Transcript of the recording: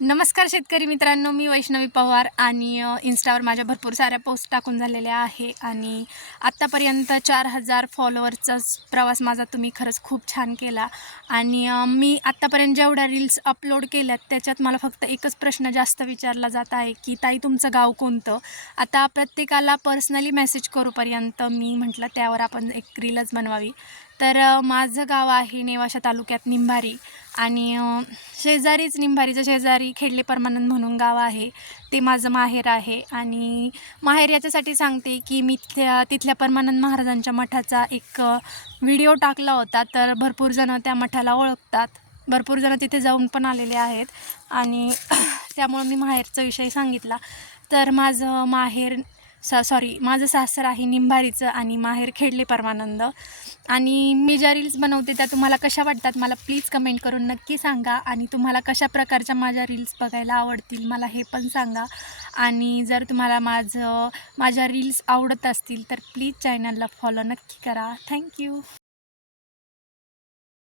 नमस्कार शेतकरी मित्रांनो, मी वैष्णवी पवार आणि इन्स्टावर माझ्या भरपूर साऱ्या पोस्ट टाकून झालेल्या आहे आणि आत्तापर्यंत 4,000 फॉलोअर्सचा प्रवास माझा तुम्ही खरंच खूप छान केला. आणि मी आत्तापर्यंत जेवढ्या रील्स अपलोड केल्यात त्याच्यात मला फक्त एकच प्रश्न जास्त विचारला जात आहे की ताई तुमचं गाव कोणतं. आता प्रत्येकाला पर्सनली मेसेज करूपर्यंत मी म्हटलं त्यावर आपण एक रीलच बनवावी. तर माझं गाव आहे नेवाशा तालुक्यात निंभारी आणि शेजारीच निंभारीच्या शेजारी खेडले परमानंद म्हणून गाव आहे, ते माझं माहेर आहे. आणि माहेर याच्यासाठी सांगते की मी तिथल्या परमानंद महाराजांच्या मठाचा एक व्हिडिओ टाकला होता, तर भरपूर जणं त्या मठाला ओळखतात, भरपूर जणं तिथे जाऊन पण आलेले आहेत आणि त्यामुळं मी माहेरचा विषय सांगितला. तर माझं माहेर सॉरी माझं सासर आहे निंभारीचं आणि माहेर खेडले परमानंद. आणि मी ज्या रील्स बनवते त्या तुम्हाला कशा वाटतात मला प्लीज कमेंट करून नक्की सांगा. आणि तुम्हाला कशा प्रकारच्या माझ्या रील्स बघायला आवडतील मला हे पण सांगा. आणि जर तुम्हाला माझ्या रील्स आवडत असतील तर प्लीज चॅनलला फॉलो नक्की करा. थँक्यू.